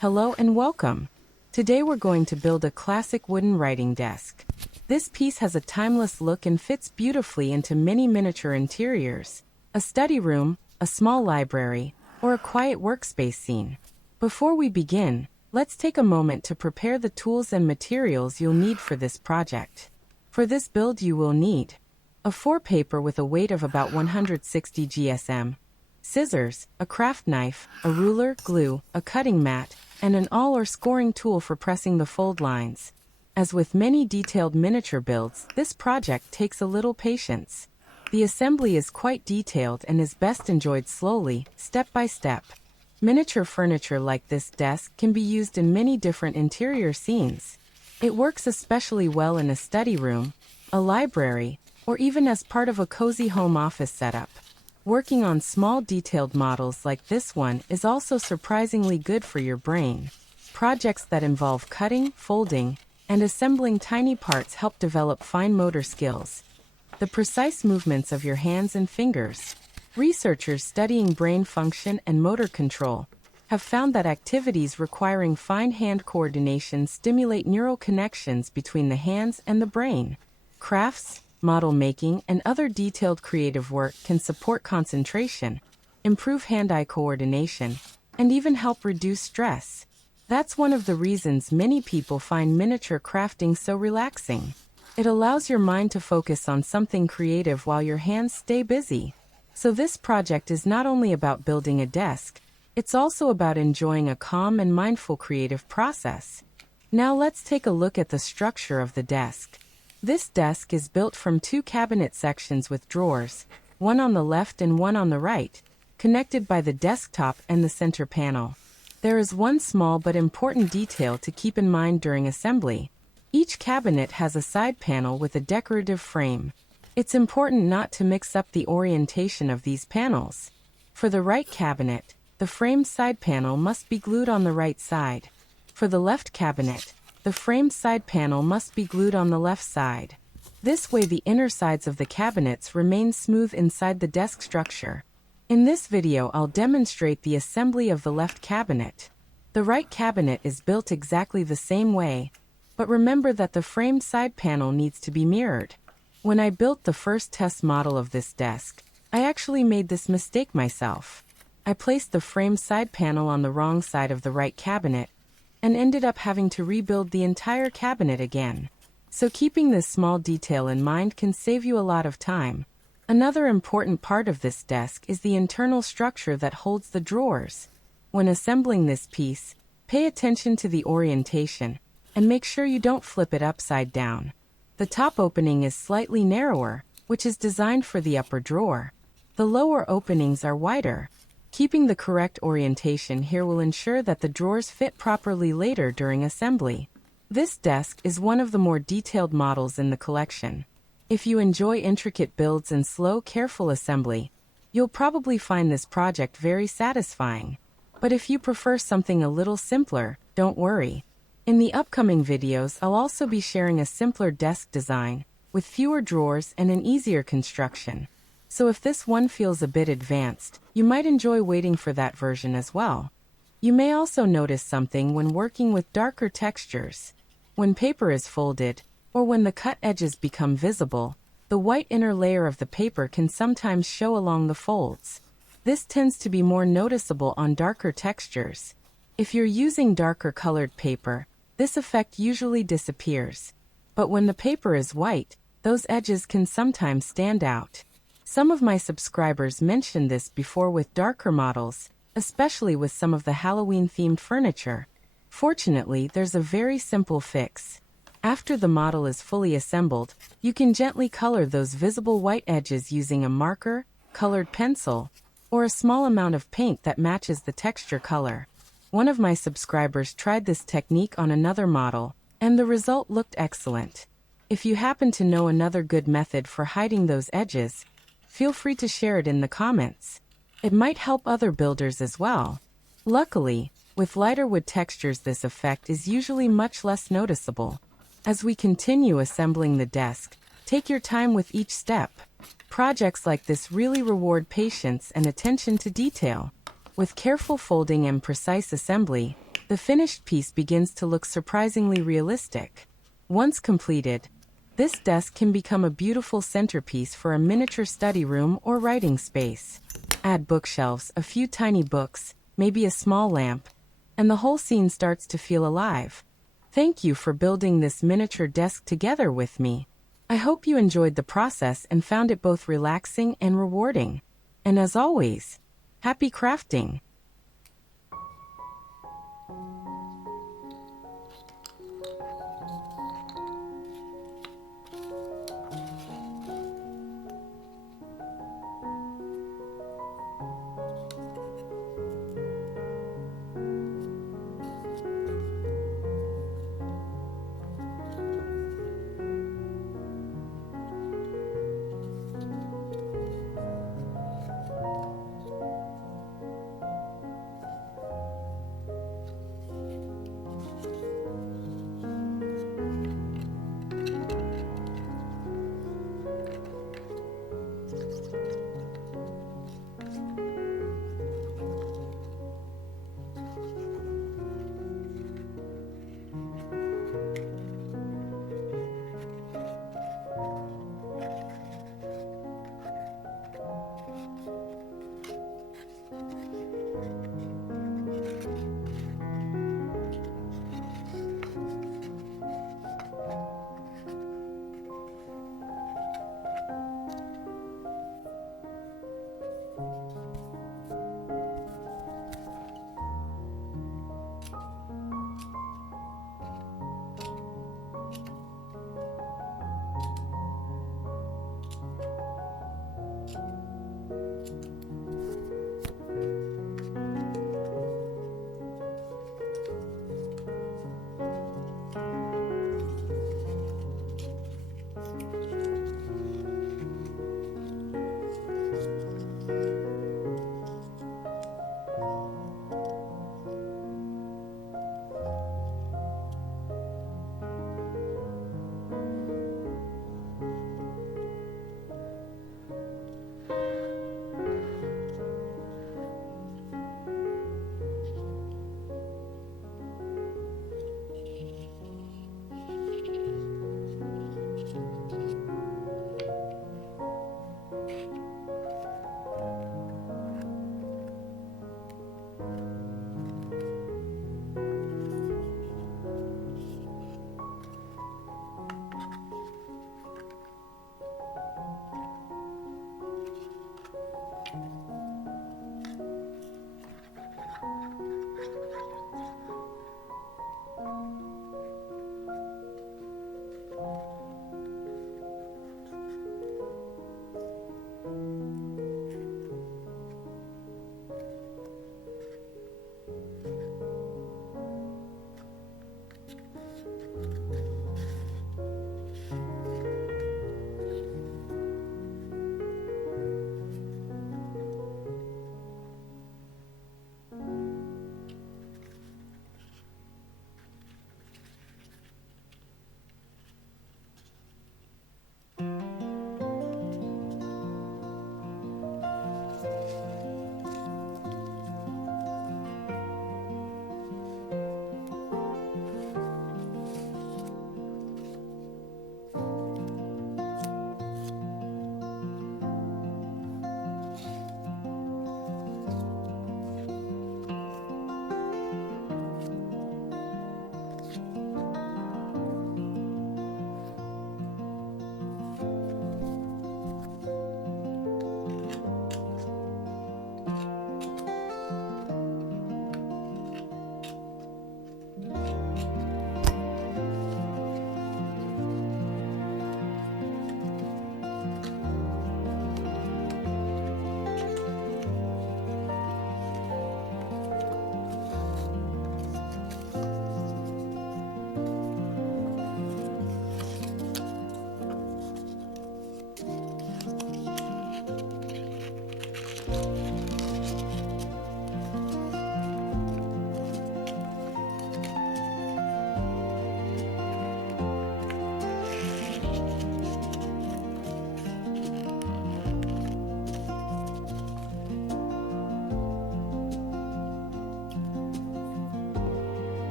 Hello and welcome. Today we're going to build a classic wooden writing desk. This piece has a timeless look and fits beautifully into many miniature interiors, a study room, a small library, or a quiet workspace scene. Before we begin, let's take a moment to prepare the tools and materials you'll need for this project. For this build you will need A4 paper with a weight of about 160 GSM, scissors, a craft knife, a ruler, glue, a cutting mat, and an awl or scoring tool for pressing the fold lines. As with many detailed miniature builds, this project takes a little patience. The assembly is quite detailed and is best enjoyed slowly, step by step. Miniature furniture like this desk can be used in many different interior scenes. It works especially well in a study room, a library, or even as part of a cozy home office setup. Working on small detailed models like this one is also surprisingly good for your brain. Projects that involve cutting, folding, and assembling tiny parts help develop fine motor skills. The precise movements of your hands and fingers. Researchers studying brain function and motor control have found that activities requiring fine hand coordination stimulate neural connections between the hands and the brain. Crafts, model making, and other detailed creative work can support concentration, improve hand-eye coordination, and even help reduce stress. That's one of the reasons many people find miniature crafting so relaxing. It allows your mind to focus on something creative while your hands stay busy. So this project is not only about building a desk, it's also about enjoying a calm and mindful creative process. Now let's take a look at the structure of the desk. This desk is built from two cabinet sections with drawers, one on the left and one on the right, connected by the desktop and the center panel. There is one small but important detail to keep in mind during assembly. Each cabinet has a side panel with a decorative frame. It's important not to mix up the orientation of these panels. For the right cabinet, the frame side panel must be glued on the right side. For the left cabinet, the frame side panel must be glued on the left side. This way the inner sides of the cabinets remain smooth inside the desk structure. In this video I'll demonstrate the assembly of the left cabinet. The right cabinet is built exactly the same way, but remember that the frame side panel needs to be mirrored. When I built the first test model of this desk, I actually made this mistake myself. I placed the frame side panel on the wrong side of the right cabinet, and ended up having to rebuild the entire cabinet again. So keeping this small detail in mind can save you a lot of time. Another important part of this desk is the internal structure that holds the drawers. When assembling this piece, pay attention to the orientation, and make sure you don't flip it upside down. The top opening is slightly narrower, which is designed for the upper drawer. The lower openings are wider. Keeping the correct orientation here will ensure that the drawers fit properly later during assembly. This desk is one of the more detailed models in the collection. If you enjoy intricate builds and slow, careful assembly, you'll probably find this project very satisfying. But if you prefer something a little simpler, don't worry. In the upcoming videos, I'll also be sharing a simpler desk design, with fewer drawers and an easier construction. So if this one feels a bit advanced, you might enjoy waiting for that version as well. You may also notice something when working with darker textures. When paper is folded, or when the cut edges become visible, the white inner layer of the paper can sometimes show along the folds. This tends to be more noticeable on darker textures. If you're using darker colored paper, this effect usually disappears. But when the paper is white, those edges can sometimes stand out. Some of my subscribers mentioned this before with darker models, especially with some of the Halloween-themed furniture. Fortunately, there's a very simple fix. After the model is fully assembled, you can gently color those visible white edges using a marker, colored pencil, or a small amount of paint that matches the texture color. One of my subscribers tried this technique on another model, and the result looked excellent. If you happen to know another good method for hiding those edges, feel free to share it in the comments. It might help other builders as well. Luckily, with lighter wood textures this effect is usually much less noticeable. As we continue assembling the desk, take your time with each step. Projects like this really reward patience and attention to detail. With careful folding and precise assembly, The finished piece begins to look surprisingly realistic. Once completed, this desk can become a beautiful centerpiece for a miniature study room or writing space. Add bookshelves, a few tiny books, maybe a small lamp, and the whole scene starts to feel alive. Thank you for building this miniature desk together with me. I hope you enjoyed the process and found it both relaxing and rewarding. And as always, happy crafting!